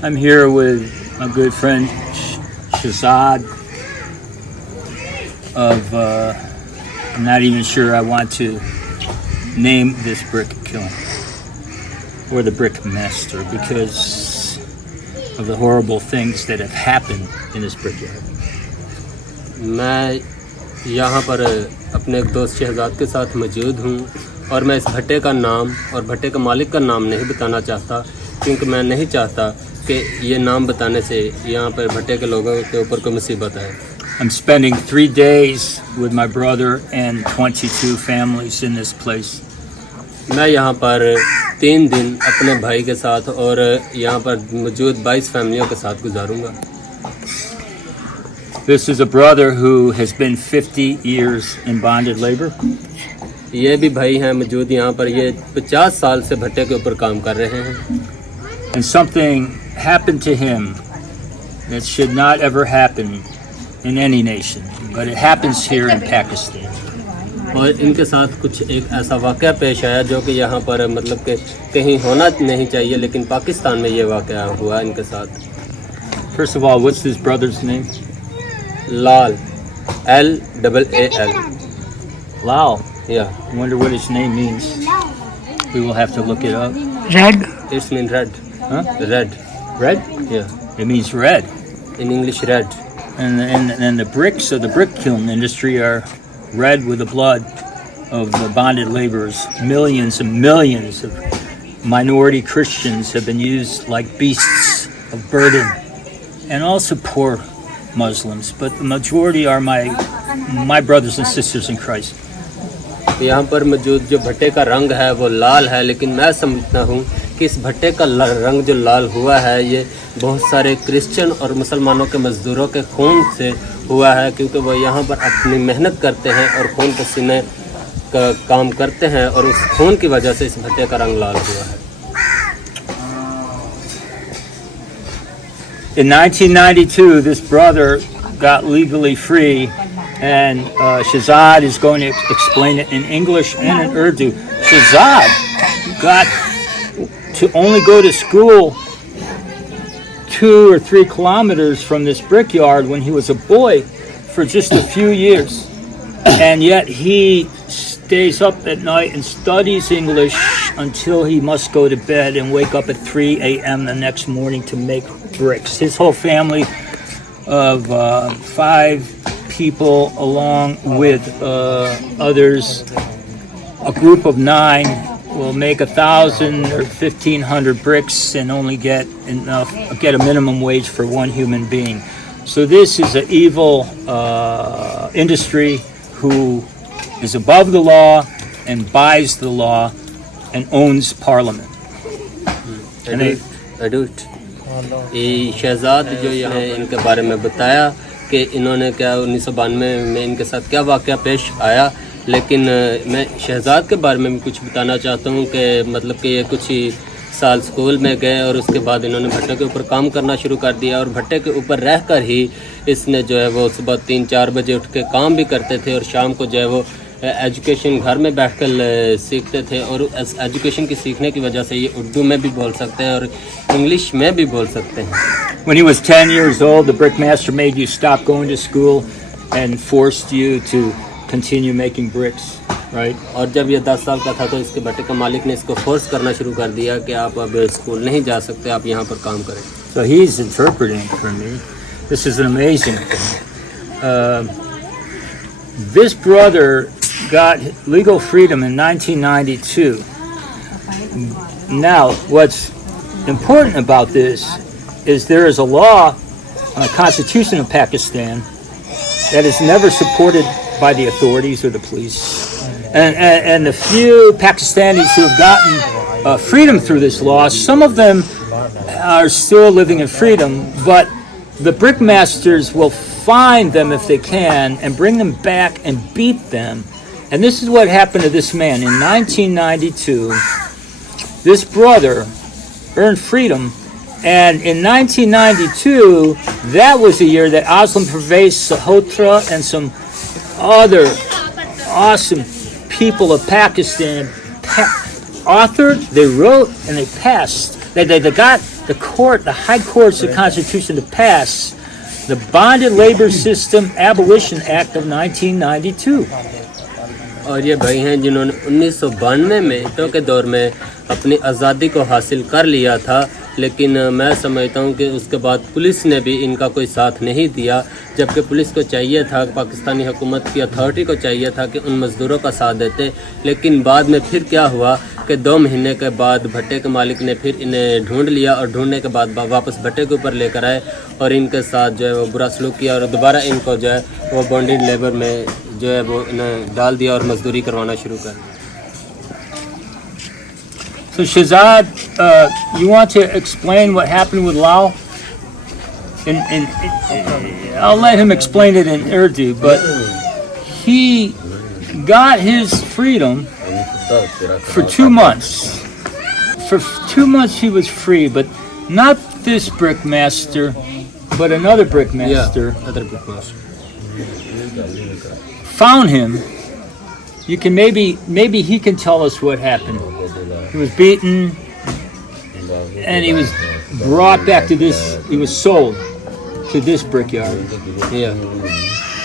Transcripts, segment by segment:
I'm here with a good friend, Shazad, of, I'm not even sure I want to name this brick kiln or the brick master because of the horrible things that have happened in this brickyard. मैं यहाँ पर अपने एक दोस्त शहजाद के साथ मौजूद हूँ और मैं इस भट्टे का नाम और भट्टे के मालिक का नाम नहीं बताना चाहता क्योंकि मैं नहीं चाहता कि ये नाम बताने से यहाँ पर भट्टे के लोगों के ऊपर कोई मुसीबत है. I'm spending 3 days with my brother and 22 families in this place. मैं यहाँ पर 3 दिन अपने भाई के साथ और यहाँ पर मौजूद 22 फैमिलियों के साथ गुजारूंगा. This is a brother who has been 50 years in bonded labor. ये भी भाई हैं मौजूद यहाँ पर, ये 50 साल से भट्टे के ऊपर काम कर रहे हैं. And something happened to him that should not ever happen in any nation, but it happens here in Pakistan. और इनके साथ कुछ एक ऐसा वाक़या पेश आया जो कि यहाँ पर मतलब कि कहीं होना नहीं चाहिए, लेकिन पाकिस्तान में ये वाक़या हुआ इनके साथ. First of all, what's this brother's name? Lal, L-A-L. Lal. Yeah. I wonder what his name means. We will have to look it up. Red. It's mean red. Huh? Red. Red? Yeah. It means red. In English, red. And the bricks of the brick kiln industry are red with the blood of the bonded laborers. Millions and millions of minority Christians have been used like beasts of burden, and also poor Muslims, but the majority are my brothers and sisters in Christ. यहाँ पर मौजूद जो भट्टे का रंग है वो लाल है, लेकिन मैं समझता हूँ कि इस भट्टे का रंग जो लाल हुआ है ये बहुत सारे क्रिश्चियन और मुसलमानों के मज़दूरों के खून से हुआ है, क्योंकि वो यहाँ पर अपनी मेहनत करते हैं और खून पसीने का काम करते हैं और उस खून की वजह से इस भट्टे का रंग लाल हुआ है. In 1992, this brother got legally free, and Shazad is going to explain it in English and in Urdu. Shazad got to only go to school 2 or 3 kilometers from this brickyard when he was a boy for just a few years, and yet he stays up at night and studies English until he must go to bed and wake up at 3 a.m. the next morning to make bricks. His whole family of 5 people, along with others, a group of 9, will make 1,000 or 1,500 bricks and only get a minimum wage for one human being. So this is an evil industry who is above the law and buys the law and owns parliament. And they ये शहजाद जो यहाँ इनके बारे में बताया कि इन्होंने क्या 1992 में इनके साथ क्या वाक़या पेश आया, लेकिन मैं शहजाद के बारे में भी कुछ बताना चाहता हूँ कि मतलब कि ये कुछ ही साल स्कूल में गए और उसके बाद इन्होंने भट्टे के ऊपर काम करना शुरू कर दिया, और भट्टे के ऊपर रहकर ही इसने जो है वो सुबह 3-4 बजे उठ के काम भी करते थे और शाम को जो है वो एजुकेशन घर में बैठकर सीखते थे, और इस एजुकेशन की सीखने की वजह से ये उर्दू में भी बोल सकते हैं और इंग्लिश में भी बोल सकते हैं. When he was 10 years old, the brickmaster made you stop going to school and forced you to continue making bricks, right? और जब ये 10 साल का था तो इसके भट्टे के मालिक ने इसको फोर्स करना शुरू कर दिया कि आप अब स्कूल नहीं जा सकते, आप यहाँ पर काम करें. So he's interpreting for me. This is an amazing thing. This brother got legal freedom in 1992. Now, what's important about this is there is a law on the Constitution of Pakistan that is never supported by the authorities or the police. And the few Pakistanis who have gotten freedom through this law, some of them are still living in freedom, but the brickmasters will find them if they can and bring them back and beat them. And this is what happened to this man. In 1992, this brother earned freedom, and in 1992, that was the year that Aslam Pervez Sahota and some other awesome people of Pakistan authored, they wrote, and they passed. They got the high courts, the Constitution to pass the Bonded Labor System Abolition Act of 1992. और ये भाई हैं जिन्होंने 1992 में तो के दौर में अपनी आज़ादी को हासिल कर लिया था, लेकिन मैं समझता हूँ कि उसके बाद पुलिस ने भी इनका कोई साथ नहीं दिया, जबकि पुलिस को चाहिए था, पाकिस्तानी हुकूमत की अथॉरिटी को चाहिए था कि उन मज़दूरों का साथ देते। लेकिन बाद में फिर क्या हुआ कि 2 महीने के बाद भट्टे के मालिक ने फिर इन्हें ढूंढ लिया और ढूंढने के बाद वापस भट्टे के ऊपर लेकर आए और इनके साथ जो है वो बुरा सलूक किया और दोबारा इनको जो है वो बॉन्डेड लेबर में जो है वो इन्हें डाल दिया और मजदूरी करवाना शुरू कर दिया। So Shahzad, you want to explain what happened with Lal? I'll let him explain it in Urdu, but he got his freedom for 2 months. For 2 months he was free, but not this brickmaster, but another brickmaster other brickmaster. found him. You can maybe he can tell us what happened. He was beaten, and he was brought back to this. He was sold to this brickyard, Yeah.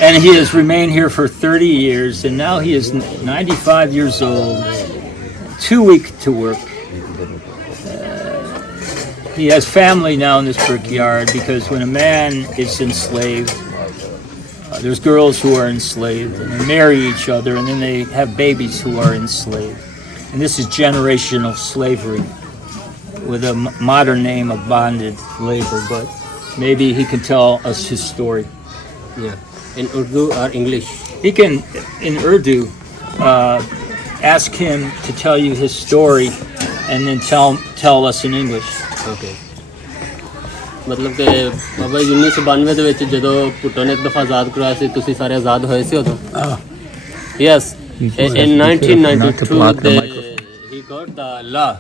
and he has remained here for 30 years. And now he is 95 years old, too weak to work. He has family now in this brickyard because when a man is enslaved, there's girls who are enslaved and they marry each other and then they have babies who are enslaved. And this is generational slavery with a modern name of bonded labor, but maybe he can tell us his story. Yeah. In Urdu or English? He can, in Urdu, ask him to tell you his story and then tell us in English. Okay. मतलब कि बाबा 1992 ਦੇ ਵਿੱਚ ਜਦੋਂ ਭੁੱਟੋ ਨੇ ਇੱਕ ਦਫਾ ਆਜ਼ਾਦ ਕਰਾਇਆ ਸੀ, ਤੁਸੀਂ ਸਾਰੇ ਆਜ਼ਾਦ ਹੋਏ ਸੀ ਉਦੋਂ? Yes. In 1992 he got the law.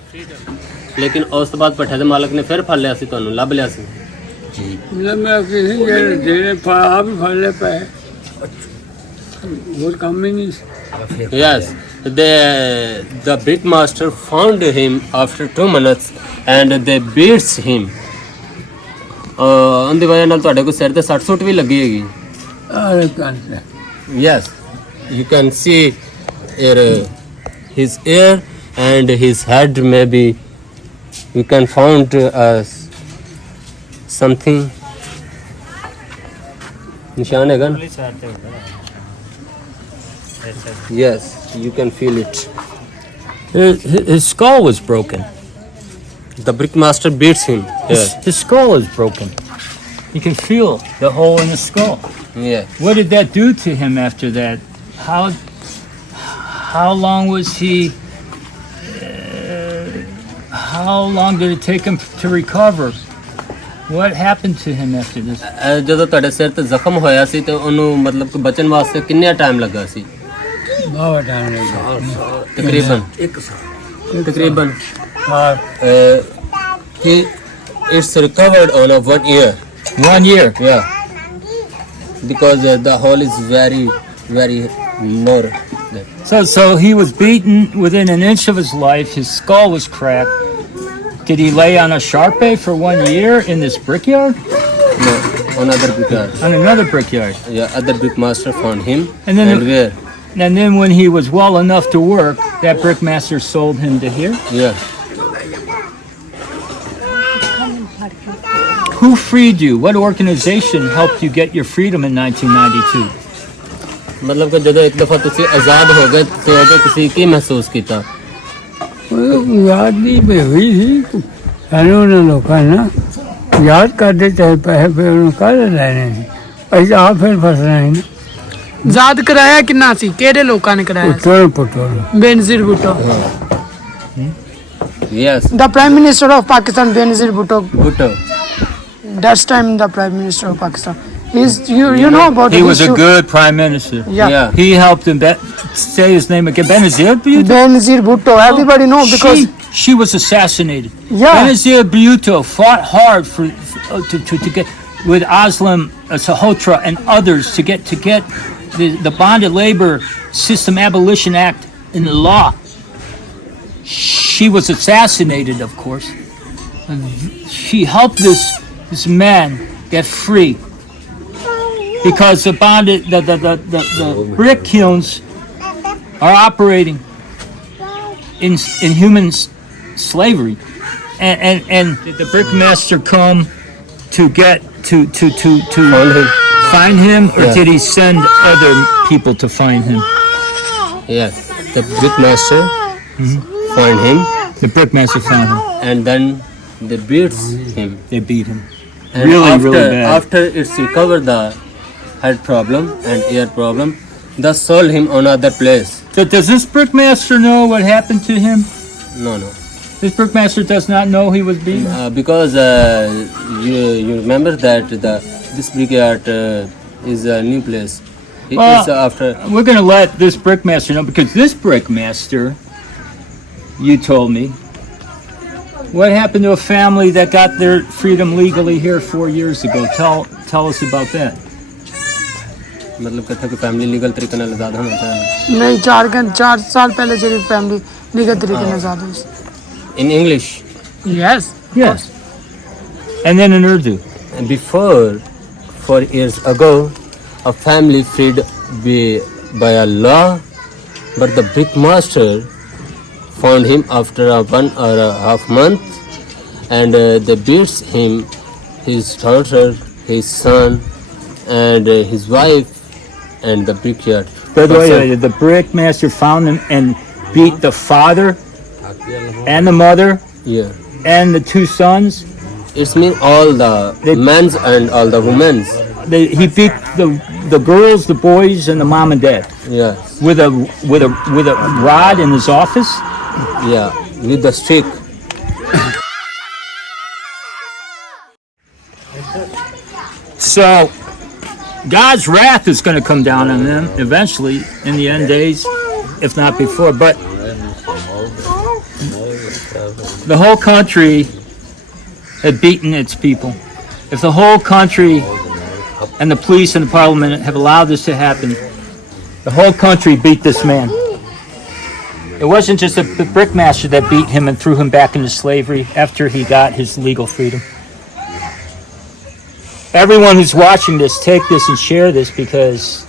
ਲੇਕਿਨ ਉਸ ਤੋਂ ਬਾਅਦ ਭੱਠੇ ਦੇ ਮਾਲਕ ਨੇ ਫਿਰ ਫੜ ਲਿਆ ਸੀ, ਤੁਹਾਨੂੰ ਲੱਭ ਲਿਆ ਸੀ। मैं किसी के देने आप ही फल ले पाए, वो काम ही नहीं। Yes. The brickmaster found him after 2 minutes and they beats him. ਉਹਦੀ ਵਜ੍ਹਾ ਨਾਲ ਤੁਹਾਡੇ ਕੋਲ ਸਿਰ ਤੇ ਸੱਟ ਸੁੱਟ ਵੀ ਲੱਗੀ ਹੈਗੀ। अरे कान से Yes, you can see his ear and his head. Maybe you can found something. निशान है gun? Yes, you can feel it. His skull was broken. The brickmaster beats him. Yes. His skull is broken. You can feel the hole in the skull. Yeah. What did that do to him after that? How long was he? How long did it take him to recover? What happened to him after this? ਜਦੋਂ ਤੁਹਾਡੇ ਸਿਰ ਤੇ ਜ਼ਖਮ ਹੋਇਆ ਸੀ ਤੇ ਉਹਨੂੰ ਮਤਲਬ ਕਿ ਬਚਣ ਵਾਸਤੇ ਕਿੰਨਾ ਟਾਈਮ ਲੱਗਾ ਸੀ? बहुत टाइम लगा, ਤਕਰੀਬਨ ਤਕਰੀਬਨ it's recovered on a 1 year. 1 year. Yeah, because the hole is very more. So he was beaten within an inch of his life. His skull was cracked. Did he lay on a Sharpie for 1 year in this brickyard? No, another brickyard. On another brickyard. Yeah, other brickmaster found him. And then where? And then when he was well enough to work, that brickmaster sold him to here. Yeah. Who freed you? What organization helped you get your freedom in 1992? मतलब कि ਜਦੋਂ ਇੱਕ ਦਫਾ ਤੁਸੀਂ ਆਜ਼ਾਦ ਹੋ ਗਏ ਤੇ ਉਦੋਂ ਤੁਸੀਂ ਕੀ ਮਹਿਸੂਸ ਕੀਤਾ? याद नहीं पे हुई थी, उन्होंने लोग ना याद कर देते हैं पैसे, फिर उन्होंने कर लेने पैसे आप फिर फंस रहे हैं ना। ਯਾਦ ਕਰਾਇਆ ਕਿੰਨਾ ਸੀ, ਕਿਹੜੇ ਲੋਕਾਂ ਨੇ ਕਰਾਇਆ? पुटोल Benazir Bhutto. Yes. The Prime Minister of Pakistan, Benazir Bhutto. Bhutto. That's time the Prime Minister of Pakistan. You know about He the was a issue. good prime minister. Yeah. Yeah. He helped him. Say his name again. Benazir Bhutto. Benazir Bhutto. Everybody know because She was assassinated. Yeah. Benazir Bhutto fought hard to get with Aslam Sahotra and others to get the Bonded Labor System Abolition Act in the law. She was assassinated, of course. she helped this man get free because the brick kilns are operating in human slavery, and did the brickmaster come to get to find him, or Yeah. did he send other people to find him? Yes, the brickmaster found him, The brickmaster found him. and then they beat him. They beat him. And Really, after, really bad. After it's recovered the head problem and ear problem, they sold him another place. So does this brickmaster know what happened to him? No. This brickmaster does not know he was beaten. Because you remember that this brickyard is a new place. It Well, is after We're going to let this brickmaster know, because this brickmaster, you told me, what happened to a family that got their freedom legally here 4 years ago? Tell us about that. मतलब कहता है कि family legal तरीके से आज़ाद होना चाहिए. नहीं 4 साल पहले चली फैमिली लीगल तरीके से आजाद हुई. In English, Yes. Yes. And then in Urdu. before 4 years ago, a family freed by a law, but the brickmaster found him after 1.5 months, and they beat him, his daughter, his son, and his wife, and the brickyard. By the way, the brickmaster found him and beat the father and the mother Yeah, and the 2 sons. it's mean all the men's and all the women's. He beat the girls, the boys, and the mom and dad Yeah, with a rod in his office. yeah, with the stick. So God's wrath is going to come down on them eventually in the end days, if not before. But the whole country had beaten its people. If the whole country and the police and the parliament have allowed this to happen, the whole country beat this man. It wasn't just the brickmaster that beat him and threw him back into slavery after he got his legal freedom. Everyone who's watching this, take this and share this, because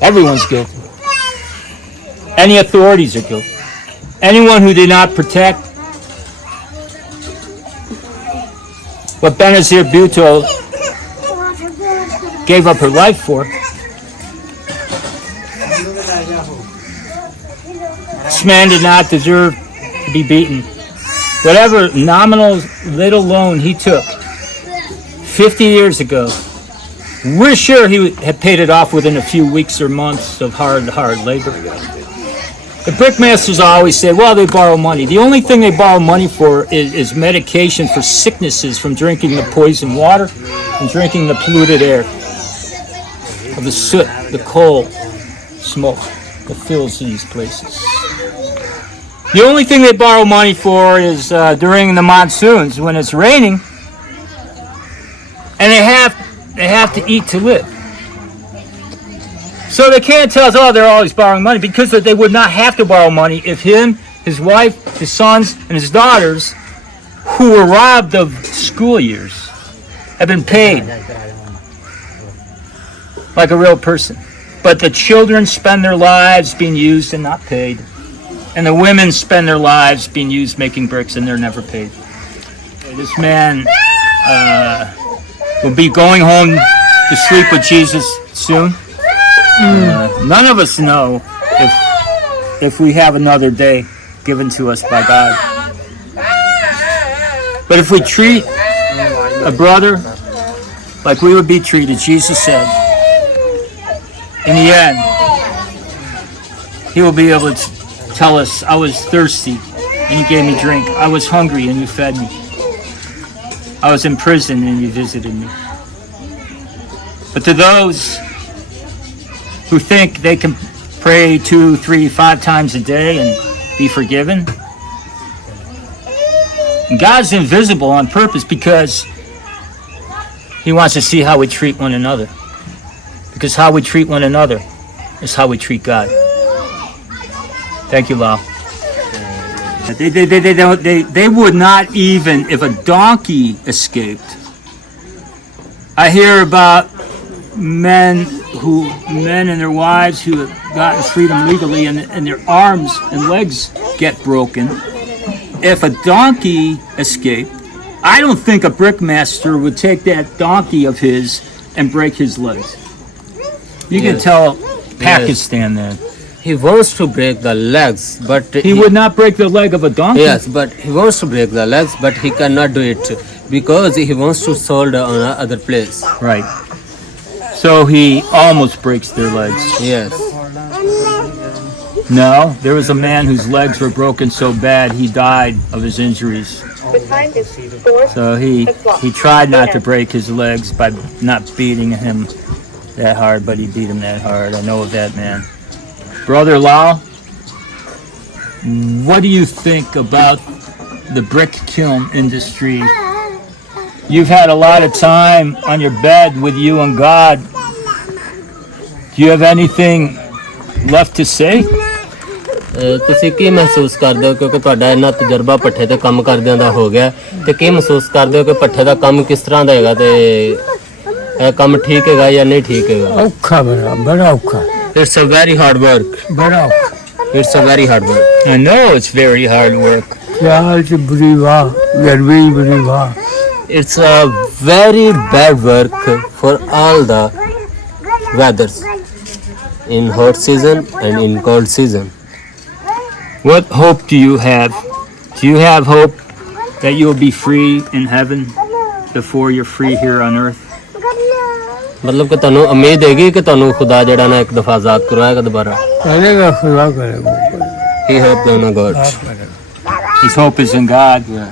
everyone's guilty. Any authorities are guilty. Anyone who did not protect what Benazir Bhutto gave up her life for. This man did not deserve to be beaten. Whatever nominal little loan he took 50 years ago, we're sure he had paid it off within a few weeks or months of hard labor. The brickmasters always say, well, they borrow money. The only thing they borrow money for is medication for sicknesses from drinking the poison water and drinking the polluted air of the soot, the coal, smoke that fills these places. The only thing they borrow money for is during the monsoons when it's raining, and they have to eat to live. So they can't tell us, oh, they're always borrowing money, because they would not have to borrow money if him, his wife, his sons, and his daughters, who were robbed of school years, have been paid like a real person. But the children spend their lives being used and not paid. And the women spend their lives being used making bricks, and they're never paid. This man will be going home to sleep with Jesus soon. None of us know if we have another day given to us by God. But if we treat a brother like we would be treated, Jesus said, in the end, he will be able to tell us, I was thirsty and you gave me drink. I was hungry and you fed me. I was in prison and you visited me. But to those who think they can pray 2, 3, 5 times a day and be forgiven, God's invisible on purpose because he wants to see how we treat one another. Because how we treat one another is how we treat God. Thank you, Lau. They would not even, if a donkey escaped. I hear about men and their wives who have gotten freedom legally and their arms and legs get broken. If a donkey escaped, I don't think a brickmaster would take that donkey of his and break his legs. You can Yes. tell Pakistan then. He wants to break the legs, but He would not break the leg of a donkey. Yes, but he wants to break the legs, but he cannot do it because he wants to solder on another place. Right. So he almost breaks their legs. Yes. No, there was a man whose legs were broken so bad he died of his injuries. Behind is 4. So he tried not to break his legs by not beating him that hard, but he beat him that hard. I know of that man. Brother Lau, what do you think about the brick kiln industry? You've had a lot of time on your bed with you and God. Do you have anything left to say? ਤੁਸੀਂ ਕੀ ਮਹਿਸੂਸ ਕਰਦੇ ਹੋ ਕਿਉਂਕਿ ਤੁਹਾਡਾ ਇੰਨਾ ਤਜਰਬਾ ਪੱਠੇ ਤੇ ਕੰਮ ਕਰਦਿਆਂ ਦਾ ਹੋ ਗਿਆ ਤੇ ਕੀ ਮਹਿਸੂਸ ਕਰਦੇ ਹੋ ਕਿ ਪੱਠੇ ਦਾ ਕੰਮ ਕਿਸ ਤਰ੍ਹਾਂ ਦਾ ਹੈਗਾ ਤੇ ਇਹ ਕੰਮ ਠੀਕ ਹੈਗਾ ਜਾਂ ਨਹੀਂ ਠੀਕ ਹੈਗਾ ਔਖਾ ਬੜਾ ਔਖਾ it's a very hard work ਬੜਾ ਔਖਾ it's a very hard work I know it's very hard work. ਸਿਆਲ ਚ ਬੁਰੀ ਵਾਹ ਗਰਮੀ ਬੁਰੀ ਵਾਹ It's a very bad work for all the weathers in hot season and in cold season. What hope do you have? Do you have hope that you'll be free in heaven before you're free here on earth? मतलब कि ਤੁਹਾਨੂੰ ਉਮੀਦ ਹੈਗੀ ਕਿ ਤੁਹਾਨੂੰ ਖੁਦਾ ਜਿਹੜਾ ਨਾ ਇੱਕ ਦਫਾ ਆਜ਼ਾਦ ਕਰਵਾਏਗਾ ਦੁਬਾਰਾ ਕਰੇਗਾ ਖੁਦਾ ਕਰੇਗਾ He hope on God. His hope is in God. Yeah.